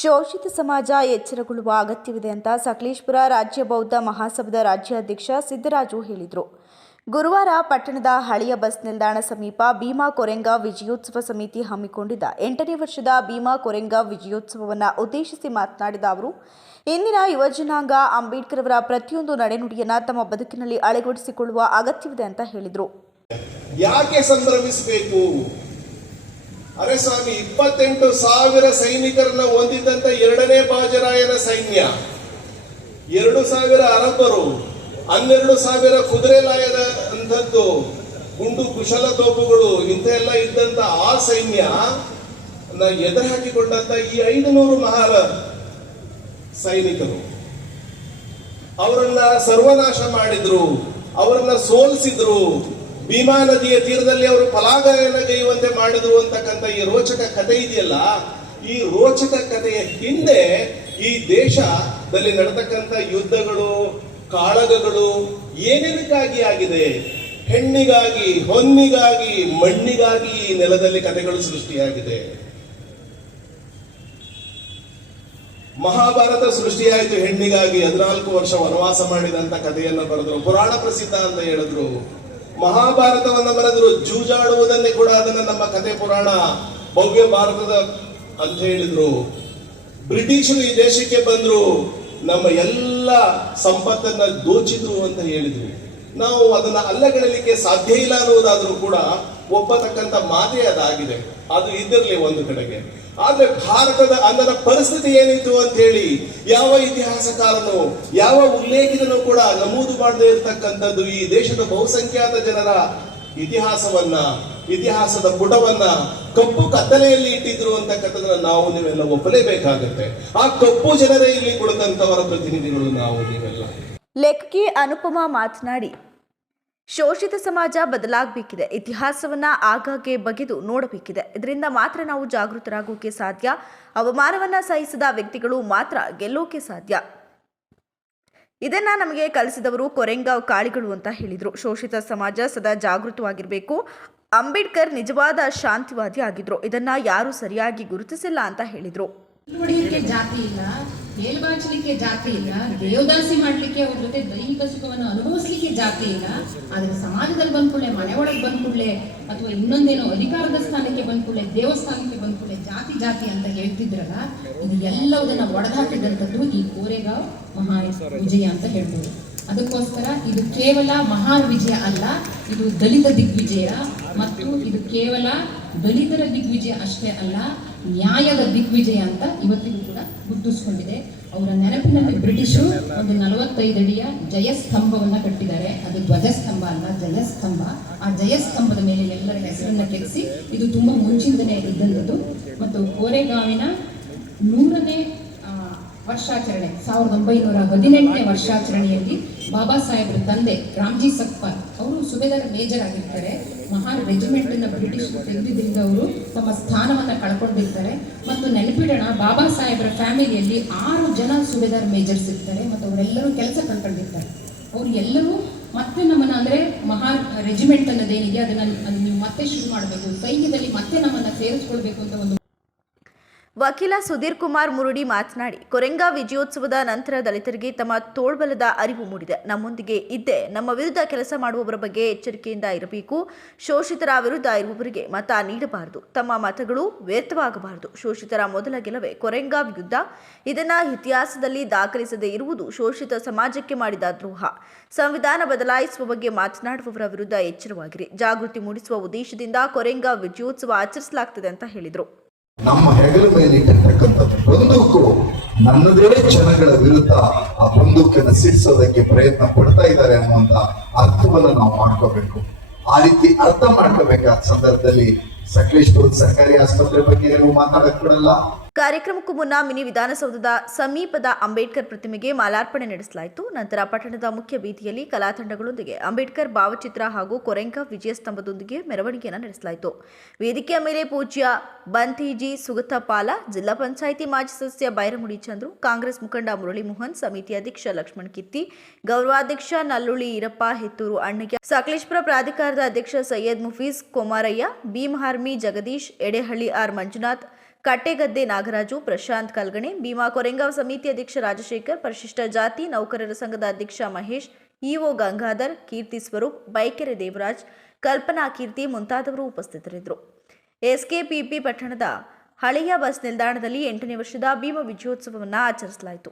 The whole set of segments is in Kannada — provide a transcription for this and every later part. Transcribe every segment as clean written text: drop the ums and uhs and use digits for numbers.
ಶೋಷಿತ ಸಮಾಜ ಎಚ್ಚರಗೊಳ್ಳುವ ಅಗತ್ಯವಿದೆ ಅಂತ ಸಕಲೇಶಪುರ ರಾಜ್ಯ ಬೌದ್ಧ ಮಹಾಸಭಾದ ರಾಜ್ಯಾಧ್ಯಕ್ಷ ಸಿದ್ದರಾಜು ಹೇಳಿದರು. ಗುರುವಾರ ಪಟ್ಟಣದ ಹಳೆಯ ಬಸ್ ನಿಲ್ದಾಣ ಸಮೀಪ ಭೀಮಾ ಕೊರೆಂಗ ವಿಜಯೋತ್ಸವ ಸಮಿತಿ ಹಮ್ಮಿಕೊಂಡಿದ್ದ 8ನೇ ವರ್ಷದ ಭೀಮಾ ಕೊರೆಂಗ ವಿಜಯೋತ್ಸವವನ್ನು ಉದ್ದೇಶಿಸಿ ಮಾತನಾಡಿದ ಅವರು, ಇಂದಿನ ಯುವಜನಾಂಗ ಅಂಬೇಡ್ಕರ್ ಅವರ ಪ್ರತಿಯೊಂದು ನಡೆನುಡಿಯನ್ನು ತಮ್ಮ ಬದುಕಿನಲ್ಲಿ ಅಳವಡಿಸಿಕೊಳ್ಳುವ ಅಗತ್ಯವಿದೆ ಅಂತ ಹೇಳಿದರು. ಯಾಕೆ ಸಂಭ್ರಮಿಸಬೇಕು? ಅರೆ ಸ್ವಾಮಿ, 28,000 ಸೈನಿಕರನ್ನ ಹೊಂದಿದ್ದಂತ 2ನೇ ಬಾಜರಾಯನ ಸೈನ್ಯ, 2,000 ಅರಬ್ಬರು, 12,000 ಕುದುರೆ ಲಾಯದ ಅಂತದ್ದು ಗುಂಡು ಕುಶಲ ತೋಪುಗಳು ಇಂತೆಲ್ಲ ಇದ್ದಂತ ಆ ಸೈನ್ಯ ಎದುರು ಹಾಕಿಕೊಂಡಂತ ಈ 500 ಮಹಾರ ಸೈನಿಕರು ಅವರನ್ನ ಸರ್ವನಾಶ ಮಾಡಿದ್ರು, ಅವರನ್ನ ಸೋಲಿಸಿದ್ರು. ಭೀಮಾ ನದಿಯ ತೀರದಲ್ಲಿ ಅವರು ಫಲಾಗಾಯನಗೈಯುವಂತೆ ಮಾಡಿದ್ರು ಅಂತಕ್ಕಂಥ ಈ ರೋಚಕ ಕಥೆ ಇದೆಯಲ್ಲ, ಈ ರೋಚಕ ಕಥೆಯ ಹಿಂದೆ ಈ ದೇಶದಲ್ಲಿ ನಡೆತಕ್ಕಂಥ ಯುದ್ಧಗಳು, ಕಾಳಗಗಳು ಏನೇನಕ್ಕಾಗಿ ಆಗಿದೆ? ಹೆಣ್ಣಿಗಾಗಿ, ಹೊನ್ನಿಗಾಗಿ, ಮಣ್ಣಿಗಾಗಿ ಈ ನೆಲದಲ್ಲಿ ಕಥೆಗಳು ಸೃಷ್ಟಿಯಾಗಿದೆ. ಮಹಾಭಾರತ ಸೃಷ್ಟಿಯಾಯಿತು ಹೆಣ್ಣಿಗಾಗಿ. 14 ವರ್ಷ ವನವಾಸ ಮಾಡಿದಂತ ಕಥೆಯನ್ನು ಬರೆದ್ರು, ಪುರಾಣ ಪ್ರಸಿದ್ಧ ಅಂತ ಹೇಳಿದ್ರು. ಮಹಾಭಾರತವನ್ನ ಬರೆದ್ರು, ಜೂಜಾಡುವುದನ್ನೇ ಕೂಡ ಅದನ್ನ ನಮ್ಮ ಕಥೆ ಪುರಾಣ ಭವ್ಯ ಭಾರತದ ಅಂತ ಹೇಳಿದ್ರು. ಬ್ರಿಟಿಷರು ಈ ದೇಶಕ್ಕೆ ಬಂದ್ರು, ನಮ್ಮ ಎಲ್ಲ ಸಂಪತ್ತನ್ನ ದೋಚಿದ್ರು ಅಂತ ಹೇಳಿದ್ರು. ನಾವು ಅದನ್ನ ಅಲ್ಲಗಡಲಿಕ್ಕೆ ಸಾಧ್ಯ ಇಲ್ಲ ಅನ್ನುವುದಾದ್ರೂ ಕೂಡ ಒಪ್ಪತಕ್ಕಂತ ಮಾತೇ ಅದಾಗಿದೆ. ಅದು ಇದ್ದಿರಲಿ ಒಂದು ಕಡೆಗೆ. ಆದ್ರೆ ಭಾರತದ ಅಂದದ ಪರಿಸ್ಥಿತಿ ಏನಿತ್ತು ಅಂತ ಹೇಳಿ ಯಾವ ಇತಿಹಾಸಕಾರನು, ಯಾವ ಉಲ್ಲೇಖಿತನು ಕೂಡ ನಮೂದು ಮಾಡದೇ ಇರತಕ್ಕಂಥದ್ದು ಈ ದೇಶದ ಬಹುಸಂಖ್ಯಾತ ಜನರ ಇತಿಹಾಸದ ಪುಟವನ್ನ ಕಪ್ಪು ಕತ್ತಲೆಯಲ್ಲಿ ಇಟ್ಟಿದ್ರು ಅಂತಕ್ಕಂಥದ್ದನ್ನ ನಾವು ನೀವೆಲ್ಲ ಒಪ್ಪಲೇಬೇಕಾಗತ್ತೆ. ಆ ಕಪ್ಪು ಜನರೇ ಇಲ್ಲಿ ಕುಳಿತಂತವರ ಪ್ರತಿನಿಧಿಗಳು ನಾವು ನೀವೆಲ್ಲ. ಲೇಖಕಿ ಅನುಪಮಾ ಮಾತನಾಡಿ, ಶೋಷಿತ ಸಮಾಜ ಬದಲಾಗಬೇಕಿದೆ. ಇತಿಹಾಸವನ್ನ ಆಗಾಗ್ಗೆ ಬಗೆದು ನೋಡಬೇಕಿದೆ. ಇದರಿಂದ ಮಾತ್ರ ನಾವು ಜಾಗೃತರಾಗೋಕೆ ಸಾಧ್ಯ. ಅವಮಾನವನ್ನ ಸಹಿಸಿದ ವ್ಯಕ್ತಿಗಳು ಮಾತ್ರ ಗೆಲ್ಲೋಕೆ ಸಾಧ್ಯ. ಇದನ್ನ ನಮಗೆ ಕಲಿಸಿದವರು ಕೊರೆಂಗಾವ್ ಕಾಳಿಗಳು ಅಂತ ಹೇಳಿದರು. ಶೋಷಿತ ಸಮಾಜ ಸದಾ ಜಾಗೃತವಾಗಿರಬೇಕು. ಅಂಬೇಡ್ಕರ್ ನಿಜವಾದ ಶಾಂತಿವಾದಿ ಆಗಿದ್ರು. ಇದನ್ನ ಯಾರು ಸರಿಯಾಗಿ ಗುರುತಿಸಿಲ್ಲ ಅಂತ ಹೇಳಿದರು. ಹೊಡೆಯಲಿಕ್ಕೆ ಜಾತಿ ಇಲ್ಲ, ಮೇಲ್ಬಾಚಲಿಕ್ಕೆ ಜಾತಿ ಇಲ್ಲ, ದೇವದಾಸಿ ಮಾಡ್ಲಿಕ್ಕೆ ಅವ್ರ ಜೊತೆ ದೈಹಿಕ ಸುಖವನ್ನು ಅನುಭವಿಸ್ಲಿಕ್ಕೆ ಜಾತಿ ಇಲ್ಲ. ಆದ್ರೆ ಸಮಾಜದಲ್ಲಿ ಬಂದ್ಕೂಡ್ಲೆ, ಮನೆ ಒಳಗೆ ಬಂದ್ಕೂಡ್ಲೆ, ಅಥವಾ ಇನ್ನೊಂದೇನೋ ಅಧಿಕಾರದ ಸ್ಥಾನಕ್ಕೆ ಬಂದ್ಕೂಡ್ಲೆ, ದೇವಸ್ಥಾನಕ್ಕೆ ಬಂದ್ಕೂಡ್ಲೆ ಜಾತಿ ಅಂತ ಹೇಳ್ತಿದ್ರಲ್ಲ, ಇದು ಎಲ್ಲವುದನ್ನ ಒಡೆದಾಕಿದಂಥದ್ದು ಈ ಕೋರೆಗಾಂವ್ ಮಹಾ ವಿಜಯ ಅಂತ ಹೇಳ್ಬೋದು. ಅದಕ್ಕೋಸ್ಕರ ಇದು ಕೇವಲ ಮಹಾನ್ ವಿಜಯ ಅಲ್ಲ, ಇದು ದಲಿತ ದಿಗ್ವಿಜಯ. ಮತ್ತು ಇದು ಕೇವಲ ದಲಿತರ ದಿಗ್ವಿಜಯ ಅಷ್ಟೇ ಅಲ್ಲ, ನ್ಯಾಯದ ದಿಗ್ವಿಜಯ ಅಂತ ಇವತ್ತಿಗೂ ಕೂಡ ಗುರುತಿಸಿಕೊಂಡಿದೆ. ಅವರ ನೆನಪಿನಲ್ಲಿ ಬ್ರಿಟಿಷರು ಒಂದು 45 ಅಡಿಯ ಜಯಸ್ತಂಭವನ್ನ ಕಟ್ಟಿದ್ದಾರೆ. ಅದು ಧ್ವಜಸ್ತಂಭ ಅಲ್ಲ, ಜಯಸ್ತಂಭ. ಆ ಜಯಸ್ತಂಭದ ಮೇಲೆ ಎಲ್ಲರ ಹೆಸರನ್ನ ಕೆತ್ತಿಸಿ, ಇದು ತುಂಬಾ ಮುಂಚಿಂದನೇ ಇದ್ದಂಥದ್ದು. ಮತ್ತು ಕೋರೆಗಾಂವಿನ 100ನೇ ವರ್ಷಾಚರಣೆ, 1918ನೇ ವರ್ಷಾಚರಣೆಯಲ್ಲಿ ಬಾಬಾ ಸಾಹೇಬ್ರ ತಂದೆ ರಾಮ್ಜಿ ಸಕ್ಪಾಲ್ ಅವರು ಸುಬೇದಾರ್ ಮೇಜರ್ ಆಗಿರ್ತಾರೆ. ಮಹಾನ್ ರೆಜಿಮೆಂಟ್ ಅನ್ನ ಬ್ರಿಟಿಷ್ ತೆಗೆದಿದ್ದರಿಂದ ಅವರು ತಮ್ಮ ಸ್ಥಾನವನ್ನ ಕಳ್ಕೊಂಡಿರ್ತಾರೆ. ಮತ್ತು ನೆನಪಿಡೋಣ, ಬಾಬಾ ಸಾಹೇಬ್ರ ಫ್ಯಾಮಿಲಿಯಲ್ಲಿ 6 ಜನ ಸುಬೇದಾರ್ ಮೇಜರ್ಸ್ ಇರ್ತಾರೆ. ಮತ್ತು ಅವರೆಲ್ಲರೂ ಕೆಲಸ ಕಳ್ಕೊಂಡಿರ್ತಾರೆ. ಅವ್ರು ಎಲ್ಲರೂ ಮತ್ತೆ ನಮ್ಮನ್ನ, ಅಂದ್ರೆ ಮಹಾನ್ ರೆಜಿಮೆಂಟ್ ಅನ್ನೋದೇನಿದೆ ಅದನ್ನ ನೀವು ಮತ್ತೆ ಶುರು ಮಾಡಬೇಕು, ಸೈನ್ಯದಲ್ಲಿ ಮತ್ತೆ ನಮ್ಮನ್ನ ಸೇರಿಸ್ಕೊಳ್ಬೇಕು ಅಂತ ಒಂದು. ವಕೀಲ ಸುಧೀರ್ ಕುಮಾರ್ ಮುರುಡಿ ಮಾತನಾಡಿ, ಕೊರೆಂಗ ವಿಜಯೋತ್ಸವದ ನಂತರ ದಲಿತರಿಗೆ ತಮ್ಮ ತೋಳ್ಬಲದ ಅರಿವು ಮೂಡಿದೆ. ನಮ್ಮೊಂದಿಗೆ ಇದ್ದೇ ನಮ್ಮ ವಿರುದ್ಧ ಕೆಲಸ ಮಾಡುವವರ ಬಗ್ಗೆ ಎಚ್ಚರಿಕೆಯಿಂದ ಇರಬೇಕು. ಶೋಷಿತರ ವಿರುದ್ಧ ಇರುವವರಿಗೆ ಮತ ನೀಡಬಾರದು. ತಮ್ಮ ಮತಗಳು ವ್ಯರ್ಥವಾಗಬಾರದು. ಶೋಷಿತರ ಮೊದಲ ಗೆಲುವೆ ಕೊರೆಂಗ ಯುದ್ಧ. ಇದನ್ನ ಇತಿಹಾಸದಲ್ಲಿ ದಾಖಲಿಸದೇ ಇರುವುದು ಶೋಷಿತ ಸಮಾಜಕ್ಕೆ ಮಾಡಿದ ದ್ರೋಹ. ಸಂವಿಧಾನ ಬದಲಾಯಿಸುವ ಬಗ್ಗೆ ಮಾತನಾಡುವವರ ವಿರುದ್ಧ ಎಚ್ಚರವಾಗಿರಿ. ಜಾಗೃತಿ ಮೂಡಿಸುವ ಉದ್ದೇಶದಿಂದ ಕೊರೆಂಗ ವಿಜಯೋತ್ಸವ ಆಚರಿಸಲಾಗುತ್ತದೆ ಅಂತ ಹೇಳಿದರು. ನಮ್ಮ ಹೆಗಲ ಮೇಲೆ ಇಟ್ಟಿರ್ತಕ್ಕಂಥ ಬಂದೂಕು ನನ್ನದೇ ಜನಗಳ ವಿರುದ್ಧ ಆ ಬಂದೂಕನ್ನು ಸಿಡಿಸೋದಕ್ಕೆ ಪ್ರಯತ್ನ ಪಡ್ತಾ ಇದ್ದಾರೆ ಅನ್ನುವಂತ ಅರ್ಥವನ್ನು ನಾವು ಮಾಡ್ಕೋಬೇಕು. ಆ ರೀತಿ ಅರ್ಥ ಮಾಡ್ಕೋಬೇಕಾದ ಸಂದರ್ಭದಲ್ಲಿ ಸಕಲೇಶಪುರದ ಸರ್ಕಾರಿ ಆಸ್ಪತ್ರೆ ಬಗ್ಗೆ ಏನು ಮಾತಾಡಕ್ ಬಿಡಲ್ಲ. ಕಾರ್ಯಕ್ರಮಕ್ಕೂ ಮುನ್ನ ಮಿನಿ ವಿಧಾನಸೌಧದ ಸಮೀಪದ ಅಂಬೇಡ್ಕರ್ ಪ್ರತಿಮೆಗೆ ಮಾಲಾರ್ಪಣೆ ನಡೆಸಲಾಯಿತು. ನಂತರ ಪಟ್ಟಣದ ಮುಖ್ಯ ಬೀದಿಯಲ್ಲಿ ಕಲಾ ತಂಡಗಳೊಂದಿಗೆ ಅಂಬೇಡ್ಕರ್ ಭಾವಚಿತ್ರ ಹಾಗೂ ಕೊರೆಂಗ ವಿಜಯ ಸ್ತಂಭದೊಂದಿಗೆ ಮೆರವಣಿಗೆಯನ್ನು ನಡೆಸಲಾಯಿತು. ವೇದಿಕೆಯ ಮೇಲೆ ಪೂಜ್ಯ ಬಂಥಿಜಿ ಸುಗತಪಾಲ, ಜಿಲ್ಲಾ ಪಂಚಾಯಿತಿ ಮಾಜಿ ಸದಸ್ಯ ಬೈರಮುಡಿ ಚಂದ್ರು, ಕಾಂಗ್ರೆಸ್ ಮುಖಂಡ ಮುರಳಿ ಮೋಹನ್, ಸಮಿತಿ ಅಧ್ಯಕ್ಷ ಲಕ್ಷ್ಮಣ್ ಕಿತ್ತಿ, ಗೌರವಾಧ್ಯಕ್ಷ ನಲ್ಲುಳಿ ಈರಪ್ಪ, ಹೆತ್ತೂರು ಅಣ್ಣಯ್ಯ, ಸಕಲೇಶಪುರ ಪ್ರಾಧಿಕಾರದ ಅಧ್ಯಕ್ಷ ಸೈಯದ್ ಮುಫೀಜ್ ಕೊಮಾರಯ್ಯ, ಬಿ ಮಹಾರ್ಮಿ ಜಗದೀಶ್, ಎಡೆಹಳ್ಳಿ ಆರ್ ಮಂಜುನಾಥ್, ಕಟ್ಟೆಗದ್ದೆ ನಾಗರಾಜು, ಪ್ರಶಾಂತ್ ಕಲ್ಗಣೆ, ಭೀಮಾ ಕೊರೆಂಗಾವ್ ಸಮಿತಿ ಅಧ್ಯಕ್ಷ ರಾಜಶೇಖರ್, ಪರಿಶಿಷ್ಟ ಜಾತಿ ನೌಕರರ ಸಂಘದ ಅಧ್ಯಕ್ಷ ಮಹೇಶ್, ಇಒ ಗಂಗಾಧರ್, ಕೀರ್ತಿ ಸ್ವರೂಪ್, ಬೈಕೆರೆ ದೇವರಾಜ್, ಕಲ್ಪನಾ ಕೀರ್ತಿ ಮುಂತಾದವರು ಉಪಸ್ಥಿತರಿದ್ದರು. ಎಸ್ಕೆಪಿಪಿ ಪಟ್ಟಣದ ಹಳೆಯ ಬಸ್ ನಿಲ್ದಾಣದಲ್ಲಿ 8ನೇ ವರ್ಷದ ಭೀಮ ವಿಜಯೋತ್ಸವವನ್ನು ಆಚರಿಸಲಾಯಿತು.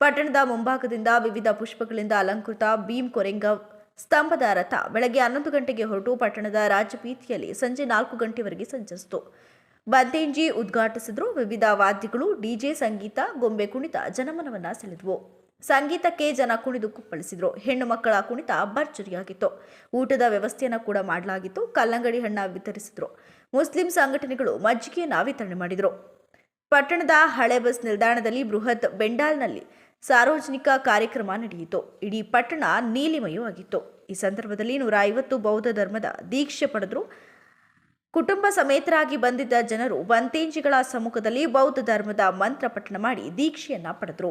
ಪಟ್ಟಣದ ಮುಂಭಾಗದಿಂದ ವಿವಿಧ ಪುಷ್ಪಗಳಿಂದ ಅಲಂಕೃತ ಭೀಮ್ ಕೊರೆಂಗಾವ್ ಸ್ತಂಭದ ರಥ ಬೆಳಗ್ಗೆ 11 ಗಂಟೆಗೆ ಹೊರಟು ಪಟ್ಟಣದ ರಾಜಬೀದಿಯಲ್ಲಿ ಸಂಜೆ 4 ಗಂಟೆವರೆಗೆ ಸಂಚರಿಸಿತು. ಬಂತೇಂಜಿ ಉದ್ಘಾಟಿಸಿದ್ರು. ವಿವಿಧ ವಾದ್ಯಗಳು, ಡಿಜೆ, ಸಂಗೀತ, ಗೊಂಬೆ ಕುಣಿತ ಜನಮನವನ್ನ ಸೆಳೆದವು. ಸಂಗೀತಕ್ಕೆ ಜನ ಕುಣಿದು ಕುಪ್ಪಳಿಸಿದ್ರು. ಹೆಣ್ಣು ಮಕ್ಕಳ ಕುಣಿತ ಭರ್ಜರಿಯಾಗಿತ್ತು. ಊಟದ ವ್ಯವಸ್ಥೆಯನ್ನು ಕೂಡ ಮಾಡಲಾಗಿತ್ತು. ಕಲ್ಲಂಗಡಿ ಹಣ್ಣ ವಿತರಿಸಿದ್ರು. ಮುಸ್ಲಿಂ ಸಂಘಟನೆಗಳು ಮಜ್ಜಿಗೆಯನ್ನ ವಿತರಣೆ ಮಾಡಿದರು. ಪಟ್ಟಣದ ಹಳೆ ಬಸ್ ನಿಲ್ದಾಣದಲ್ಲಿ ಬೃಹತ್ ಬೆಂಡಾಲ್ನಲ್ಲಿ ಸಾರ್ವಜನಿಕ ಕಾರ್ಯಕ್ರಮ ನಡೆಯಿತು. ಇಡೀ ಪಟ್ಟಣ ನೀಲಿಮಯವಾಗಿತ್ತು. ಈ ಸಂದರ್ಭದಲ್ಲಿ 150 ಬೌದ್ಧ ಧರ್ಮದ ದೀಕ್ಷೆ ಪಡೆದರು. ಕುಟುಂಬ ಸಮೇತರಾಗಿ ಬಂದಿದ್ದ ಜನರು ಬಂತೇಂಜಿಗಳ ಸಮ್ಮುಖದಲ್ಲಿ ಬೌದ್ಧ ಧರ್ಮದ ಮಂತ್ರ ಪಠಣ ಮಾಡಿ ದೀಕ್ಷೆಯನ್ನ ಪಡೆದರು.